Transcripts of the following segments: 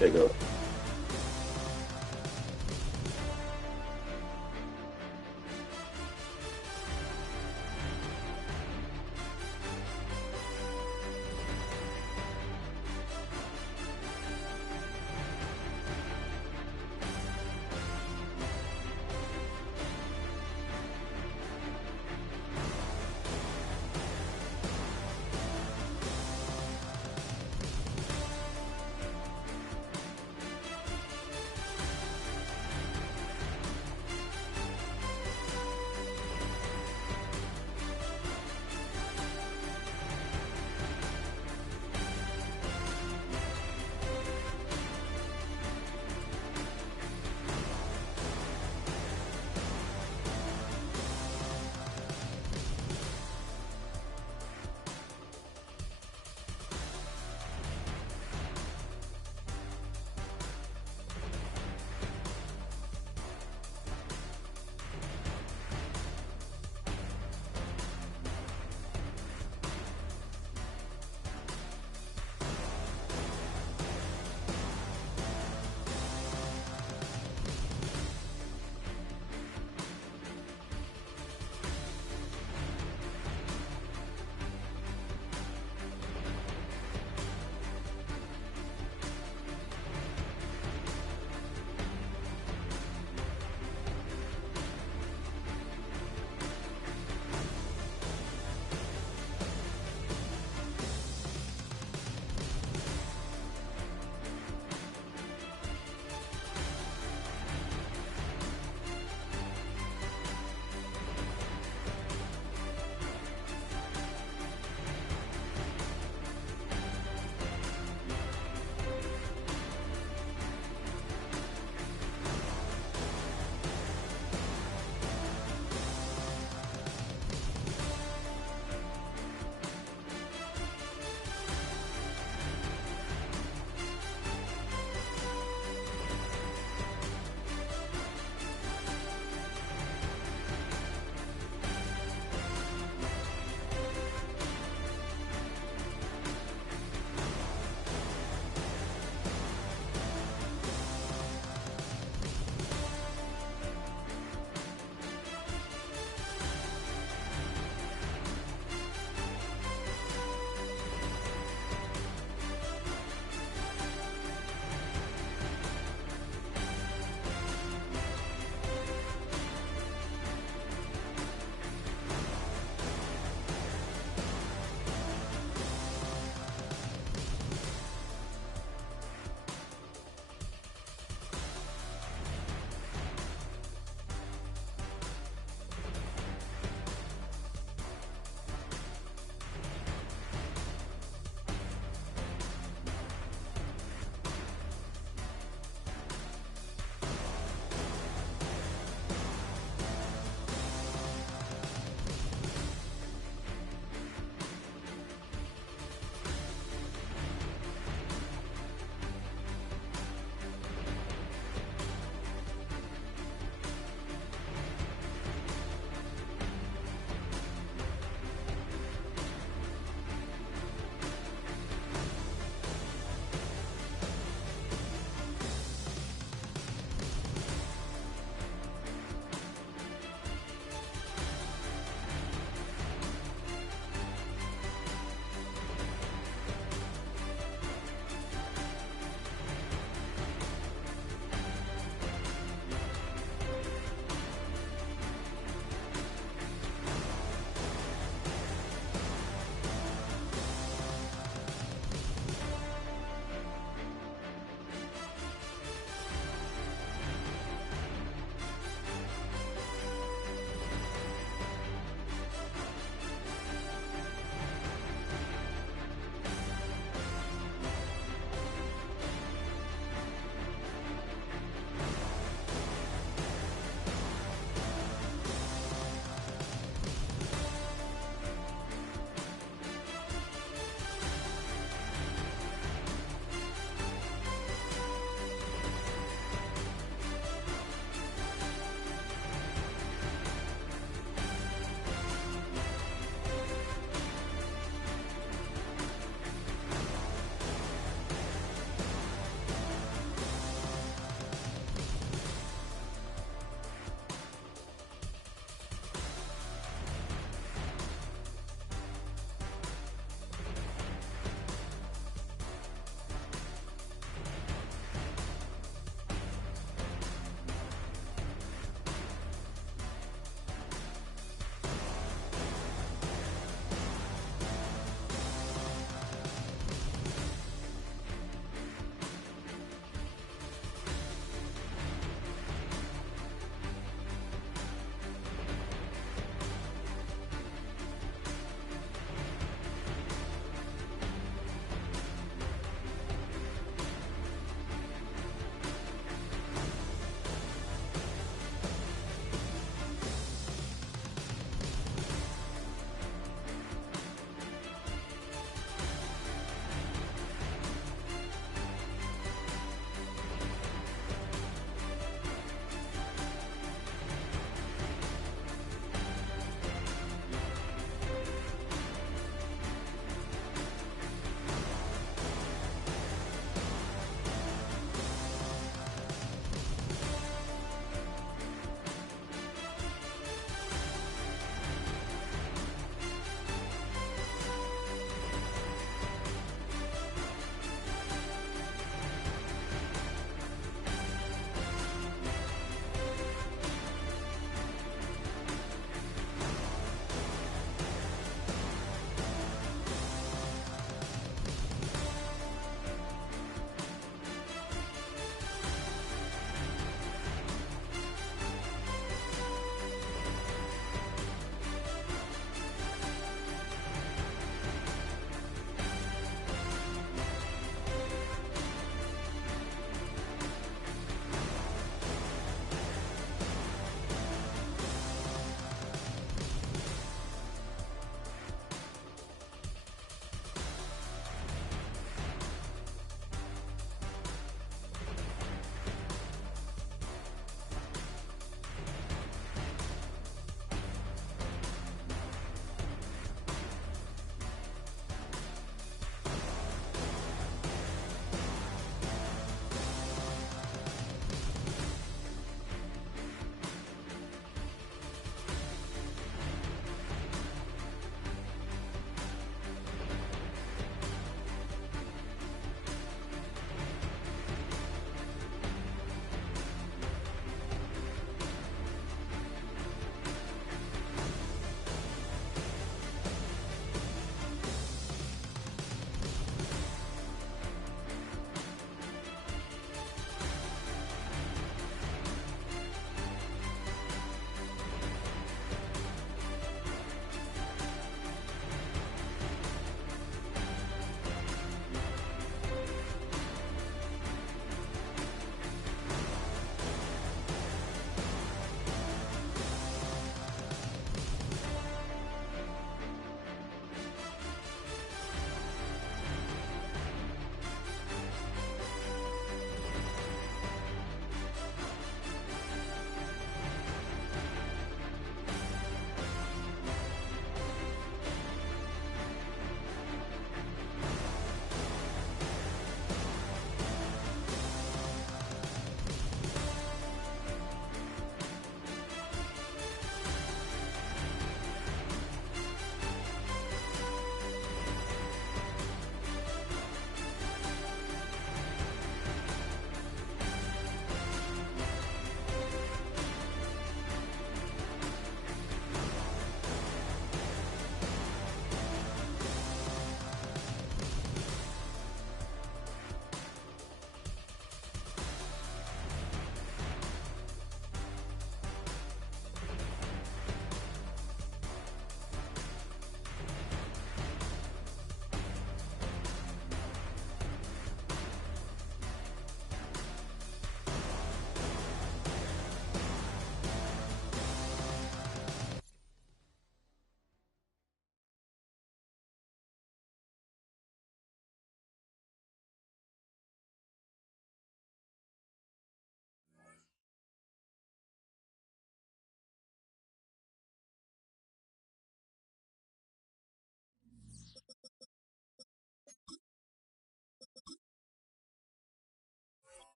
There you go.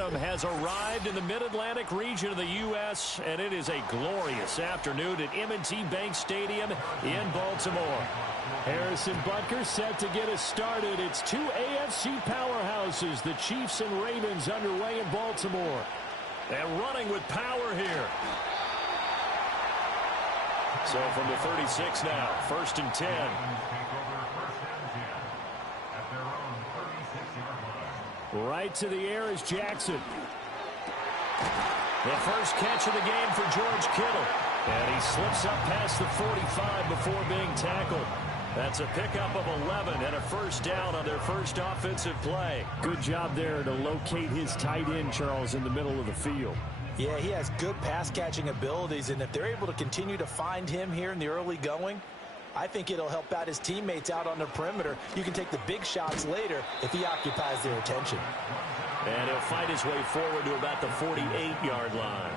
autumn has arrived in the mid-Atlantic region of the U.S., and it is a glorious afternoon at M&T Bank Stadium in Baltimore. Harrison Butker set to get us started. It's two AFC powerhouses, the Chiefs and Ravens, underway in Baltimore. And running with power here. So from the 36 now, 1st and 10. Right to the air is Jackson. The first catch of the game for George Kittle. And he slips up past the 45 before being tackled. That's a pickup of 11 and a first down on their first offensive play. Good job there to locate his tight end, Charles, in the middle of the field. Yeah, he has good pass-catching abilities, and if they're able to continue to find him here in the early going, I think it'll help out his teammates out on the perimeter. You can take the big shots later if he occupies their attention. And he'll fight his way forward to about the 48-yard line.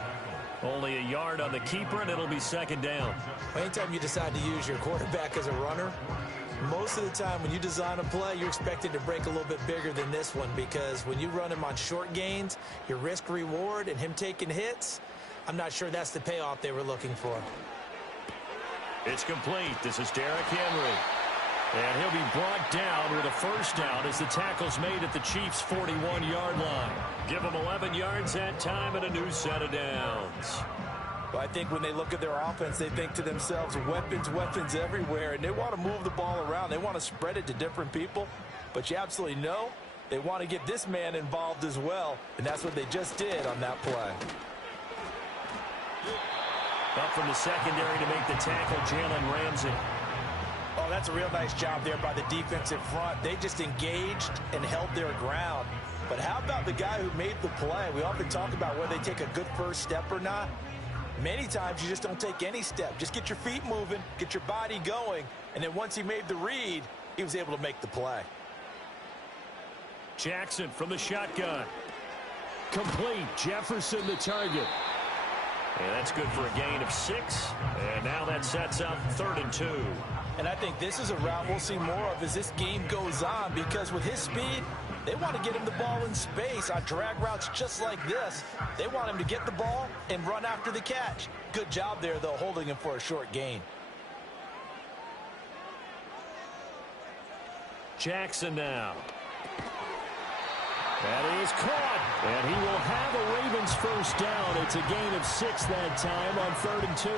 Only a yard on the keeper, and it'll be second down. Anytime you decide to use your quarterback as a runner, most of the time when you design a play, you're expected to break a little bit bigger than this one, because when you run him on short gains, your risk-reward and him taking hits, I'm not sure that's the payoff they were looking for. It's complete. This is Derrick Henry. And he'll be brought down with a first down as the tackle's made at the Chiefs' 41-yard line. Give them 11 yards that time and a new set of downs. Well, I think when they look at their offense, they think to themselves, weapons, weapons everywhere, and they want to move the ball around. They want to spread it to different people, but you absolutely know they want to get this man involved as well, and that's what they just did on that play. Up from the secondary to make the tackle, Jalen Ramsey. Oh, that's a real nice job there by the defensive front. They just engaged and held their ground. But how about the guy who made the play? We often talk about whether they take a good first step or not. Many times you just don't take any step. Just get your feet moving, get your body going, and then once he made the read, he was able to make the play. Jackson from the shotgun. Complete. Jefferson the target. And that's good for a gain of 6. And now that sets up 3rd and 2. And I think this is a route we'll see more of as this game goes on, because with his speed, they want to get him the ball in space on drag routes just like this. They want him to get the ball and run after the catch. Good job there, though, holding him for a short gain. Jackson now. That is caught. And he will have a Ravens first down. It's a gain of 6 that time on 3rd and 2.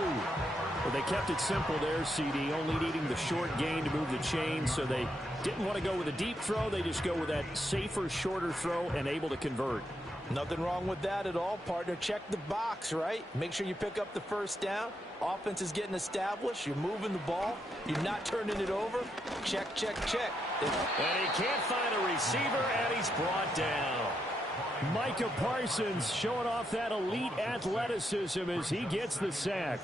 Well, they kept it simple there, CD, only needing the short gain to move the chain, so they didn't want to go with a deep throw. They just go with that safer, shorter throw and able to convert. Nothing wrong with that at all, partner. Check the box, right? Make sure you pick up the first down. Offense is getting established. You're moving the ball. You're not turning it over. Check, check, check. And he can't find a receiver, and he's brought down. Micah Parsons showing off that elite athleticism as he gets the sack.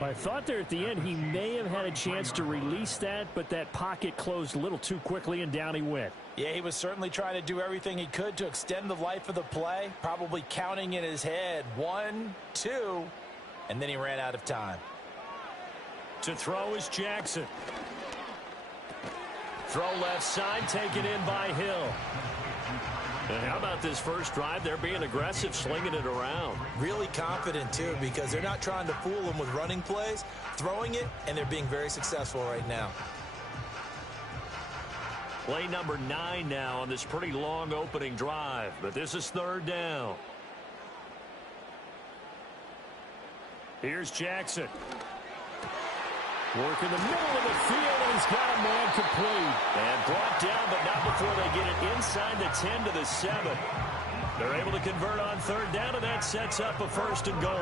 I thought there at the end he may have had a chance to release that, but that pocket closed a little too quickly, and down he went. Yeah, he was certainly trying to do everything he could to extend the life of the play, probably counting in his head 1, 2, and then he ran out of time. To throw is Jackson. Throw left side, taken in by Hill. And how about this first drive? They're being aggressive, slinging it around. Really confident, too, because they're not trying to fool them with running plays, throwing it, and they're being very successful right now. Play number 9 now on this pretty long opening drive, but this is 3rd down. Here's Jackson. Work in the middle of the field, and he's got a man complete. And brought down, but not before they get it inside the 10 to the 7. They're able to convert on 3rd down, and that sets up a 1st and goal.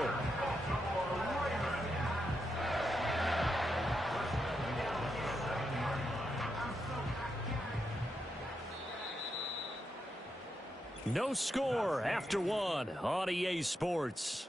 No score after 1 on EA Sports.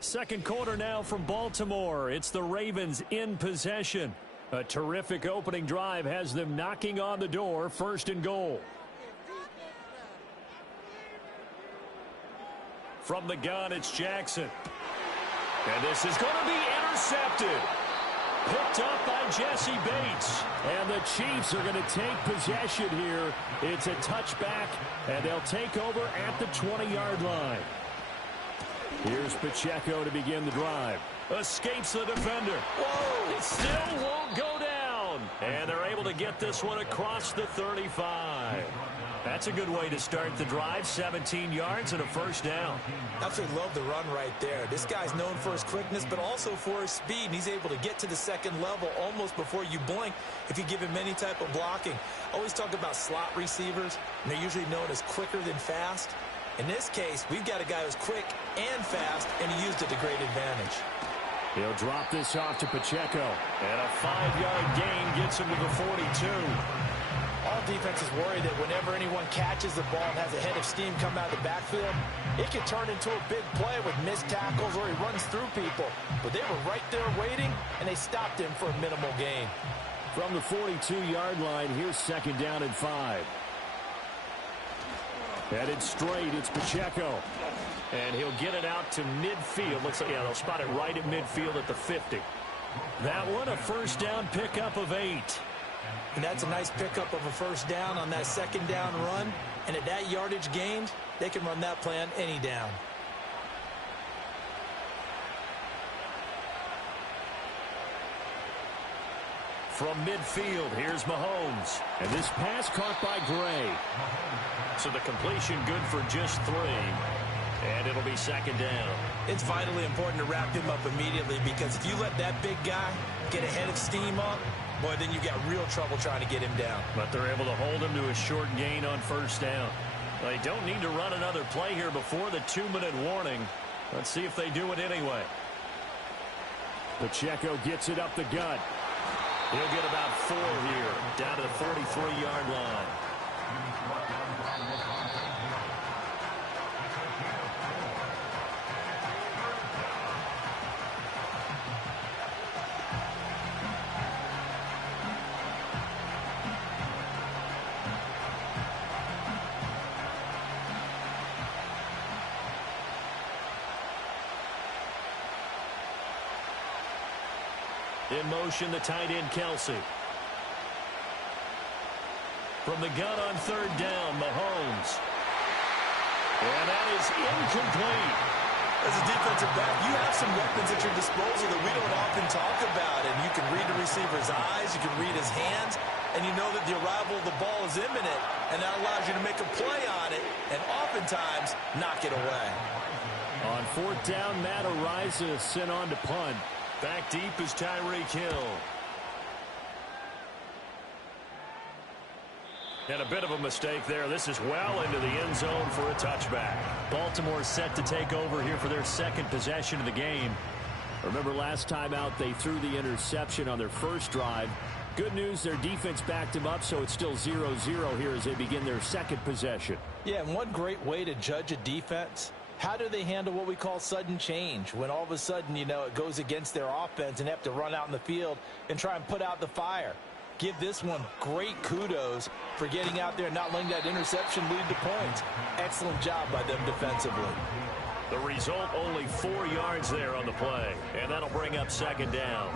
Second quarter now from Baltimore. It's the Ravens in possession. A terrific opening drive has them knocking on the door. 1st and goal. From the gun, it's Jackson. And this is going to be intercepted. Picked up by Jesse Bates. And the Chiefs are going to take possession here. It's a touchback, and they'll take over at the 20-yard line. Here's Pacheco to begin the drive. Escapes the defender. Whoa! It still won't go down. And they're able to get this one across the 35. That's a good way to start the drive. 17 yards and a first down. Absolutely love the run right there. This guy's known for his quickness, but also for his speed. And he's able to get to the second level almost before you blink if you give him any type of blocking. I always talk about slot receivers, and they're usually known as quicker than fast. In this case, we've got a guy who's quick and fast, and he used it to great advantage. He'll drop this off to Pacheco. And a 5-yard gain gets him to the 42. All defenses worry that whenever anyone catches the ball and has a head of steam come out of the backfield, it can turn into a big play with missed tackles or he runs through people. But they were right there waiting, and they stopped him for a minimal gain. From the 42-yard line, here's second down and 5. Headed straight, it's Pacheco. And he'll get it out to midfield. Looks like, yeah, they'll spot it right at midfield at the 50. That one, a first down pickup of 8. And that's a nice pickup of a first down on that second down run. And at that yardage gained, they can run that play on any down. From midfield, here's Mahomes. And this pass caught by Gray. So the completion good for just 3. And it'll be second down. It's vitally important to wrap him up immediately because if you let that big guy get a head of steam up, boy, then you got real trouble trying to get him down. But they're able to hold him to a short gain on first down. They don't need to run another play here before the 2-minute warning. Let's see if they do it anyway. Pacheco gets it up the gut. He'll get about 4 here, down to the 43-yard line. In motion, the tight end, Kelsey. From the gun on third down, Mahomes. And that is incomplete. As a defensive back, you have some weapons at your disposal that we don't often talk about. And you can read the receiver's eyes, you can read his hands, and you know that the arrival of the ball is imminent. And that allows you to make a play on it and oftentimes knock it away. On fourth down, Matt Araiza sent on to punt. Back deep is Tyreek Hill. And a bit of a mistake there. This is well into the end zone for a touchback. Baltimore set to take over here for their second possession of the game. Remember last time out they threw the interception on their first drive. Good news, their defense backed them up, so it's still 0-0 here as they begin their second possession. Yeah, and one great way to judge a defense, how do they handle what we call sudden change? When all of a sudden, you know, it goes against their offense and they have to run out in the field and try and put out the fire. Give this one great kudos for getting out there and not letting that interception lead to points. Excellent job by them defensively. The result, only 4 yards there on the play, and that'll bring up second down.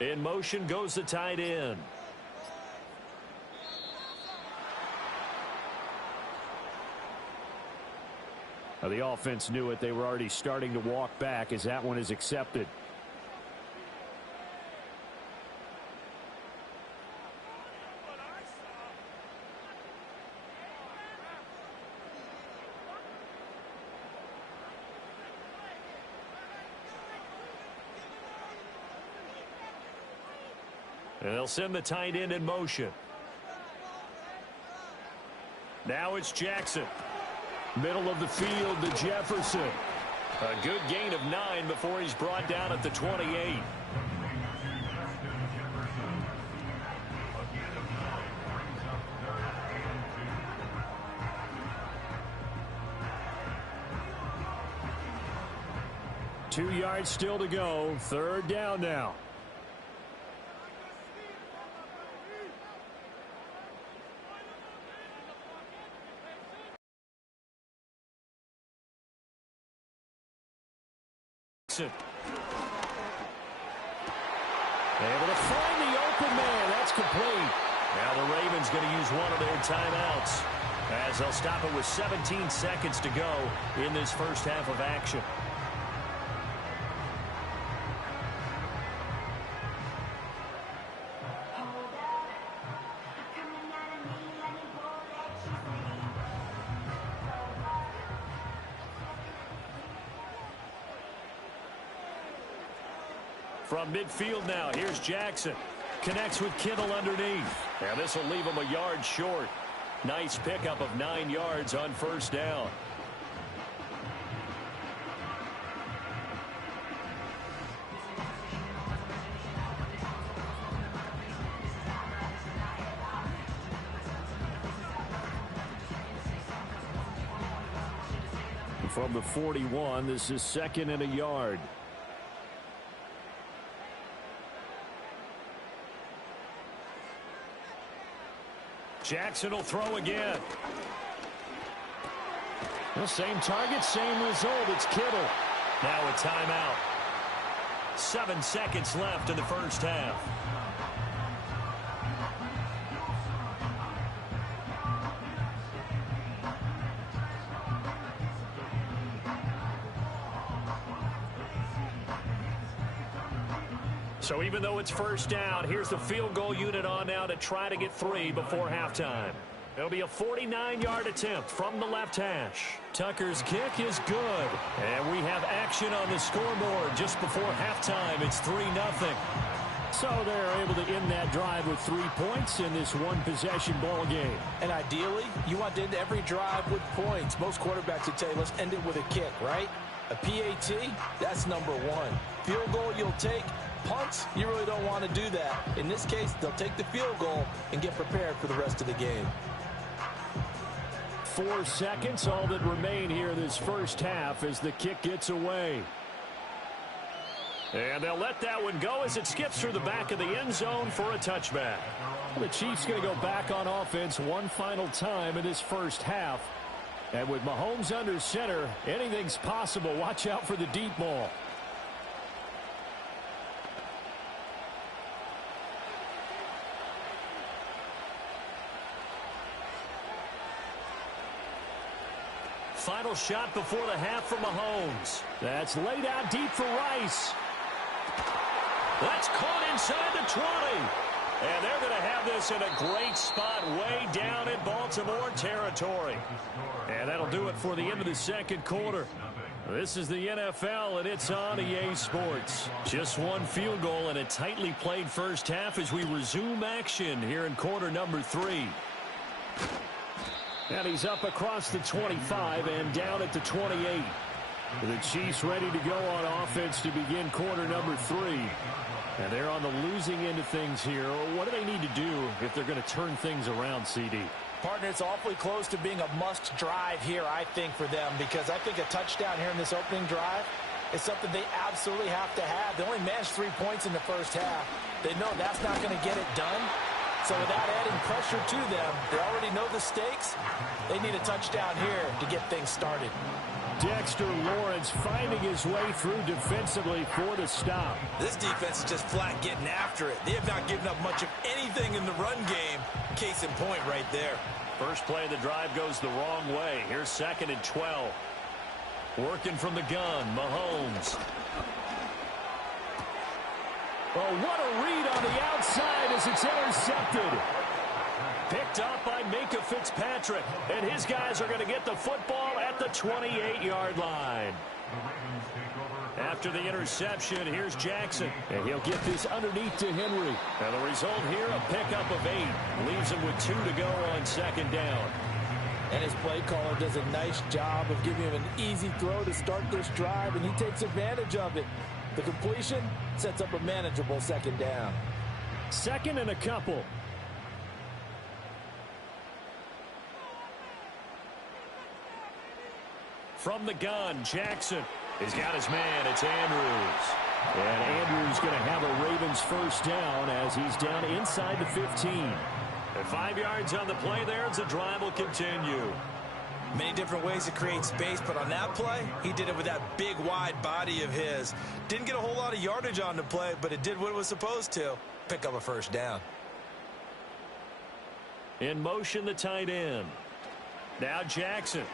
In motion goes the tight end. Now the offense knew it. They were already starting to walk back as that one is accepted. And they'll send the tight end in motion. Now it's Jackson. Middle of the field to Jefferson. A good gain of 9 before he's brought down at the 28. 2 yards still to go. 3rd down now. Able to find the open man. That's complete. Now the Ravens going to use one of their timeouts, as they'll stop it with 17 seconds to go in this first half of action. From midfield now, here's Jackson. Connects with Kittle underneath. Now this will leave him a yard short. Nice pickup of 9 yards on 1st down. From the 41, this is 2nd and a yard. Jackson will throw again. Well, same target, same result. It's Kittle. Now a timeout. 7 seconds left in the first half. So even though it's 1st down, here's the field goal unit on now to try to get 3 before halftime. It'll be a 49-yard attempt from the left hash. Tucker's kick is good. And we have action on the scoreboard just before halftime. It's 3-0. So they're able to end that drive with 3 points in this one-possession ball game. And ideally, you want to end every drive with points. Most quarterbacks would tell you, let's end it with a kick, right? A PAT, that's number 1. Field goal you'll take. Punts, you really don't want to do that. In this case, they'll take the field goal and get prepared for the rest of the game. 4 seconds, all that remain here this first half as the kick gets away. And they'll let that one go as it skips through the back of the end zone for a touchback. The Chiefs going to go back on offense one final time in this first half. And with Mahomes under center, anything's possible. Watch out for the deep ball. Final shot before the half for Mahomes. That's laid out deep for Rice. That's caught inside the 20. And they're going to have this in a great spot way down in Baltimore territory. And that'll do it for the end of the second quarter. This is the NFL, and it's on EA Sports. Just one field goal and a tightly played first half as we resume action here in quarter number 3. And he's up across the 25 and down at the 28. The Chiefs ready to go on offense to begin quarter number 3. And they're on the losing end of things here. What do they need to do if they're going to turn things around, CD? Partner, it's awfully close to being a must drive here, I think, for them, because I think a touchdown here in this opening drive is something they absolutely have to have. They only managed 3 points in the first half. They know that's not going to get it done. So without adding pressure to them, they already know the stakes. They need a touchdown here to get things started. Dexter Lawrence finding his way through defensively for the stop. This defense is just flat getting after it. They have not given up much of anything in the run game. Case in point right there. First play of the drive goes the wrong way. Here's 2nd and 12. Working from the gun, Mahomes. Oh, what a read on the outside as it's intercepted. Picked up by Minka Fitzpatrick. And his guys are going to get the football at the 28-yard line. After the interception, here's Jackson. And he'll get this underneath to Henry. And the result here, a pickup of 8. Leaves him with 2 to go on 2nd down. And his play caller does a nice job of giving him an easy throw to start this drive, and he takes advantage of it. The completion sets up a manageable 2nd down. 2nd and a couple. From the gun, Jackson. He's got his man. It's Andrews. And Andrews going to have a Ravens first down as he's down inside the 15. And 5 yards on the play there as the drive will continue. Many different ways to create space, but on that play, he did it with that big, wide body of his. Didn't get a whole lot of yardage on the play, but it did what it was supposed to. Pick up a first down. In motion, the tight end. Now Jackson.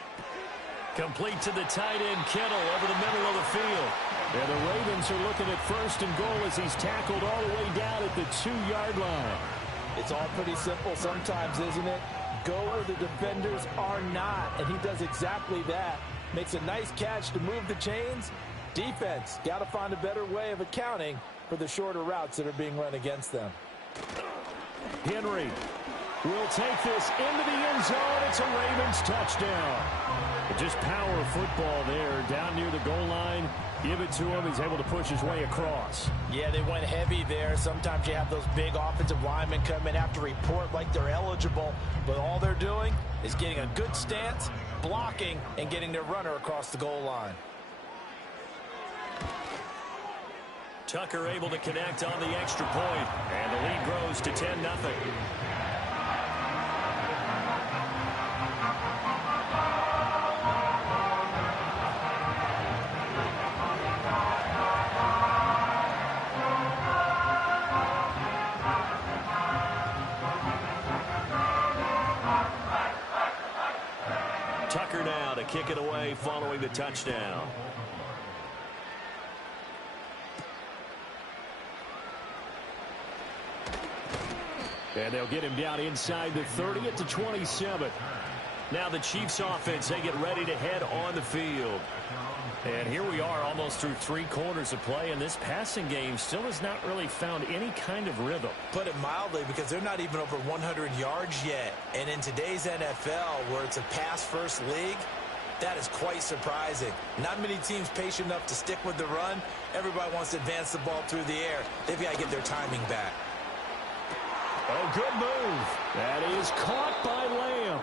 Complete to the tight end, Kittle, over the middle of the field. And the Ravens are looking at first and goal as he's tackled all the way down at the 2-yard line. It's all pretty simple sometimes, isn't it? Go where the defenders are not, and he does exactly that. Makes a nice catch to move the chains. Defense, got to find a better way of accounting for the shorter routes that are being run against them. Henry will take this into the end zone. It's a Ravens touchdown. Just power football there down near the goal line. Give it to him. He's able to push his way across. Yeah, they went heavy there. Sometimes you have those big offensive linemen come in, have to report like they're eligible, but all they're doing is getting a good stance, blocking, and getting their runner across the goal line. Tucker able to connect on the extra point, and the lead grows to 10-0. Tucker now to kick it away following the touchdown. And they'll get him down inside the 30 at the 27. Now the Chiefs offense, they get ready to head on the field. And here we are almost through 3 quarters of play, and this passing game still has not really found any kind of rhythm. Put it mildly, because they're not even over 100 yards yet. And in today's NFL, where it's a pass-first league, that is quite surprising. Not many teams patient enough to stick with the run. Everybody wants to advance the ball through the air. They've got to get their timing back. Oh, good move. That is caught by Lamb.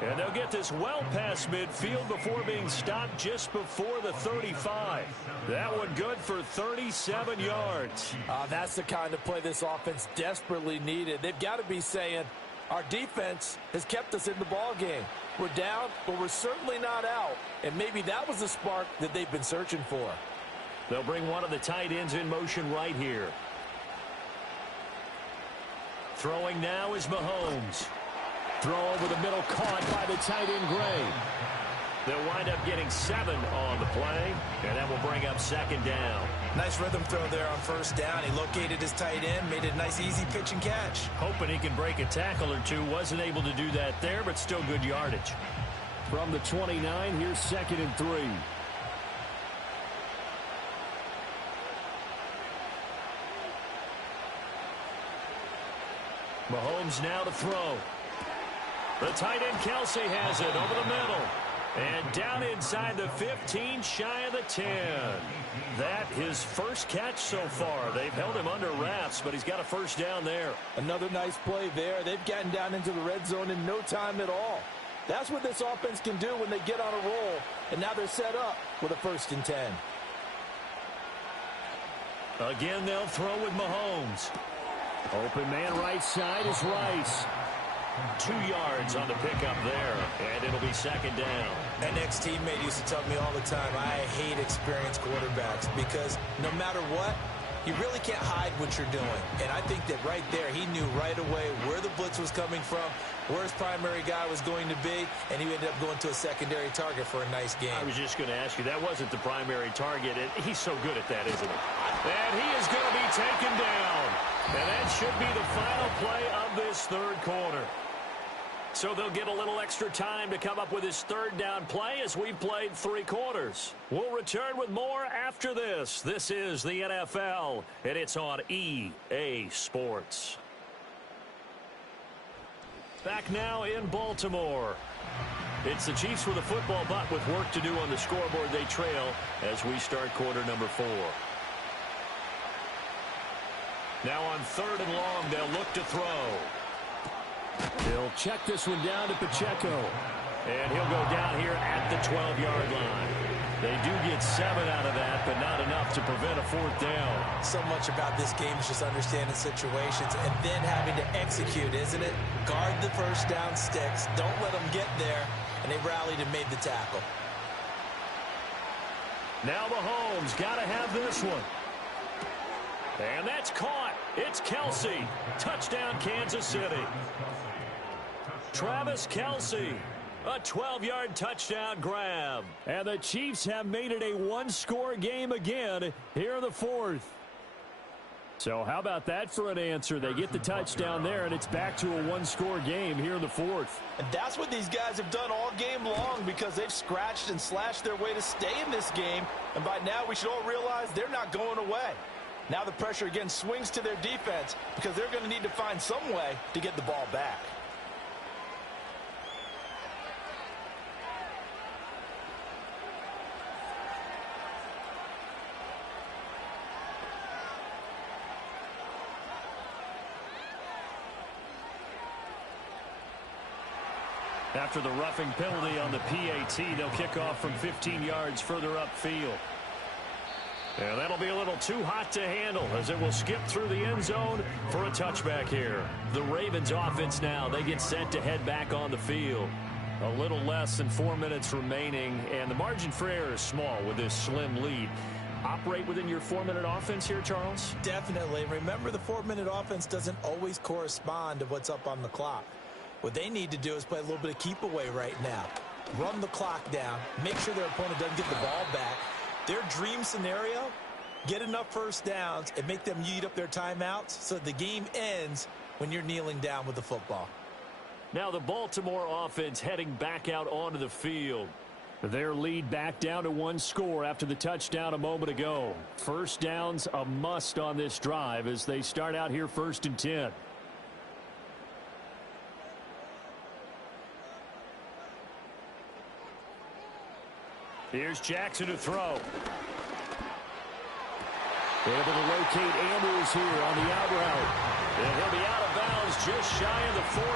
And they'll get this well past midfield before being stopped just before the 35. That one good for 37 yards. That's the kind of play this offense desperately needed. They've got to be saying, our defense has kept us in the ball game. We're down, but we're certainly not out. And maybe that was the spark that they've been searching for. They'll bring one of the tight ends in motion right here. Throwing now is Mahomes. Throw over the middle, caught by the tight end, Gray. They'll wind up getting 7 on the play, and that will bring up second down. Nice rhythm throw there on first down. He located his tight end, made it a nice, easy pitch and catch. Hoping he can break a tackle or two. Wasn't able to do that there, but still good yardage. From the 29, here's 2nd and 3. Mahomes now to throw. The tight end Kelsey has it over the middle. And down inside the 15, shy of the 10. That his first catch so far. They've held him under wraps, but he's got a first down there. Another nice play there. They've gotten down into the red zone in no time at all. That's what this offense can do when they get on a roll. And now they're set up with a 1st and 10. Again, they'll throw with Mahomes. Open man right side is Rice. 2 yards on the pickup there, and it'll be second down. An ex-teammate used to tell me all the time, I hate experienced quarterbacks because no matter what, you really can't hide what you're doing. And I think that right there, he knew right away where the blitz was coming from, where his primary guy was going to be, and he ended up going to a secondary target for a nice game. I was just going to ask you, that wasn't the primary target, and he's so good at that, isn't he? And he is going to be taken down. And that should be the final play of this 3rd quarter. So they'll get a little extra time to come up with his 3rd down play as we've played 3 quarters. We'll return with more after this. This is the NFL, and it's on EA Sports. Back now in Baltimore. It's the Chiefs with a football, but with work to do on the scoreboard. They trail as we start quarter number 4. Now on 3rd and long, they'll look to throw. They'll check this one down to Pacheco. And he'll go down here at the 12-yard line. They do get 7 out of that, but not enough to prevent a 4th down. So much about this game is just understanding situations and then having to execute, isn't it? Guard the first down sticks. Don't let them get there. And they rallied and made the tackle. Now Mahomes got to have this one. And that's caught. It's Kelsey. Touchdown, Kansas City. Travis Kelsey. A 12-yard touchdown grab. And the Chiefs have made it a one-score game again here in the 4th. So how about that for an answer? They get the touchdown there, and it's back to a one-score game here in the 4th. And that's what these guys have done all game long because they've scratched and slashed their way to stay in this game. And by now, we should all realize they're not going away. Now the pressure again swings to their defense because they're going to need to find some way to get the ball back. After the roughing penalty on the PAT, they'll kick off from 15 yards further upfield. And that'll be a little too hot to handle as it will skip through the end zone for a touchback here. The Ravens offense now, they get set to head back on the field. A little less than 4 minutes remaining, and the margin for error is small with this slim lead. Operate within your 4-minute offense here, Charles? Definitely. Remember, the 4-minute offense doesn't always correspond to what's up on the clock. What they need to do is play a little bit of keep away right now. Run the clock down. Make sure their opponent doesn't get the ball back. Their dream scenario, get enough first downs and make them eat up their timeouts so the game ends when you're kneeling down with the football. Now the Baltimore offense heading back out onto the field. Their lead back down to one score after the touchdown a moment ago. First down's a must on this drive as they start out here 1st and 10. Here's Jackson to throw. Able to locate Andrews here on the out route. And he'll be out of bounds just shy of the 40.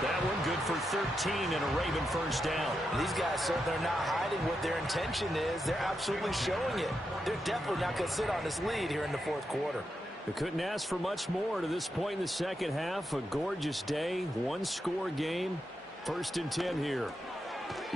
That one good for 13 and a Raven first down. These guys certainly are not hiding what their intention is. They're absolutely showing it. They're definitely not going to sit on this lead here in the 4th quarter. They couldn't ask for much more to this point in the second half. A gorgeous day, one-score game. 1st and 10 here.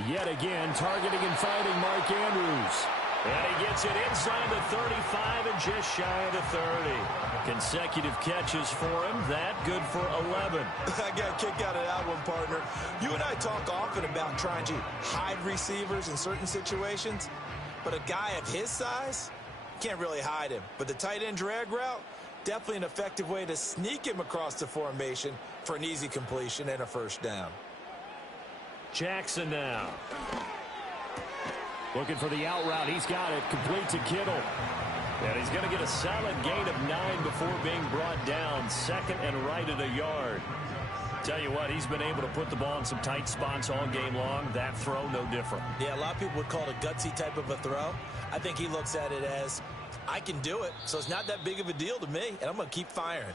Yet again, targeting and finding Mark Andrews. And he gets it inside the 35 and just shy of the 30. Consecutive catches for him. That good for 11. I got a kick out of that one, partner. You and I talk often about trying to hide receivers in certain situations. But a guy of his size, can't really hide him. But the tight end drag route, definitely an effective way to sneak him across the formation for an easy completion and a first down. Jackson now. Looking for the out route. He's got it. Complete to Kittle. And he's going to get a solid gain of 9 before being brought down. 2nd and right at a yard. Tell you what, he's been able to put the ball in some tight spots all game long. That throw, no different. Yeah, a lot of people would call it a gutsy type of a throw. I think he looks at it as, I can do it, so it's not that big of a deal to me, and I'm going to keep firing.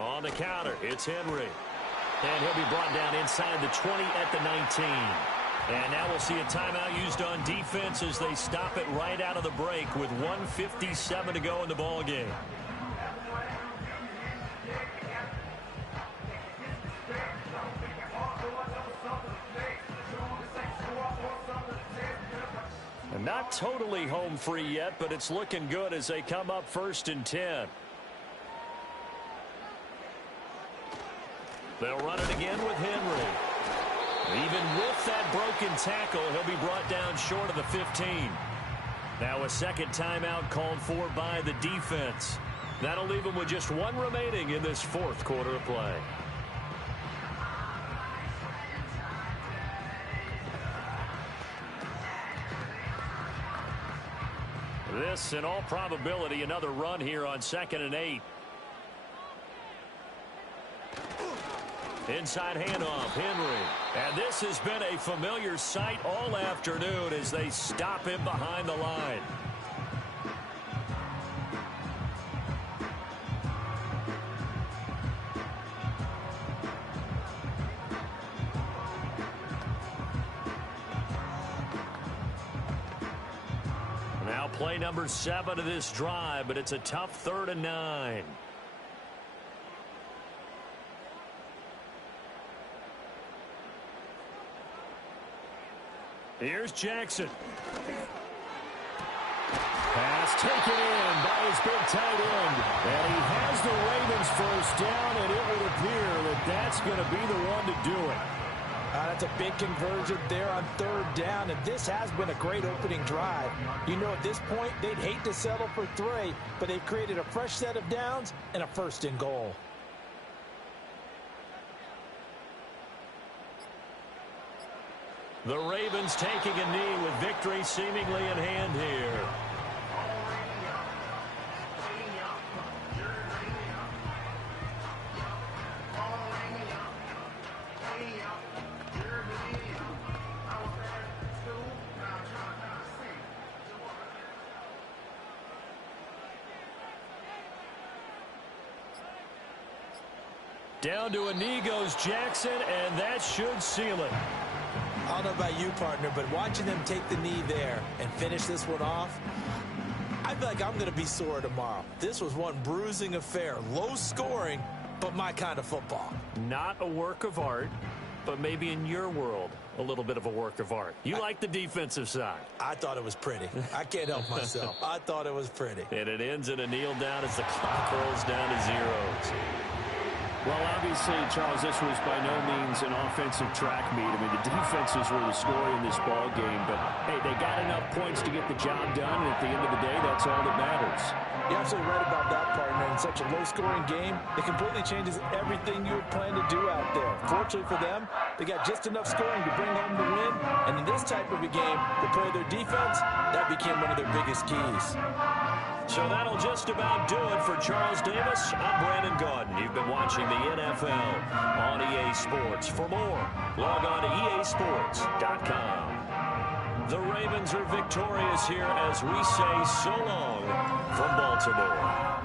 On the counter, it's Henry. And he'll be brought down inside the 20 at the 19. And now we'll see a timeout used on defense as they stop it right out of the break with 1:57 to go in the ball game. And not totally home free yet, but it's looking good as they come up 1st and 10. They'll run it again with Henry. Even with that broken tackle, he'll be brought down short of the 15. Now a second timeout called for by the defense. That'll leave them with just one remaining in this 4th quarter of play. This, in all probability, another run here on 2nd and 8. Inside handoff, Henry. And this has been a familiar sight all afternoon as they stop him behind the line. Now play number 7 of this drive, but it's a tough 3rd and 9. Here's Jackson. Pass taken in by his big tight end. And he has the Ravens first down, and it would appear that that's going to be the one to do it. That's a big conversion there on 3rd down, and this has been a great opening drive. You know, at this point, they'd hate to settle for 3, but they've created a fresh set of downs and a 1st and goal. The Ravens taking a knee with victory seemingly in hand here. Down to a knee goes Jackson, and that should seal it. I don't know about you, partner, but watching them take the knee there and finish this one off, I feel like I'm going to be sore tomorrow. This was one bruising affair. Low scoring, but my kind of football. Not a work of art, but maybe in your world, a little bit of a work of art. You like the defensive side. I thought it was pretty. I can't help myself. I thought it was pretty. And it ends in a kneel down as the clock rolls down to zeros. Well, obviously, Charles, this was by no means an offensive track meet. I mean, the defenses were the story in this ball game, but, hey, they got enough points to get the job done, and at the end of the day, that's all that matters. You're absolutely right about that, partner. In such a low-scoring game, it completely changes everything you had planned to do out there. Fortunately for them, they got just enough scoring to bring home the win, and in this type of a game, to play their defense, that became one of their biggest keys. So that'll just about do it for Charles Davis. I'm Brandon Gaudin. You've been watching the NFL on EA Sports. For more, log on to easports.com. The Ravens are victorious here as we say so long from Baltimore.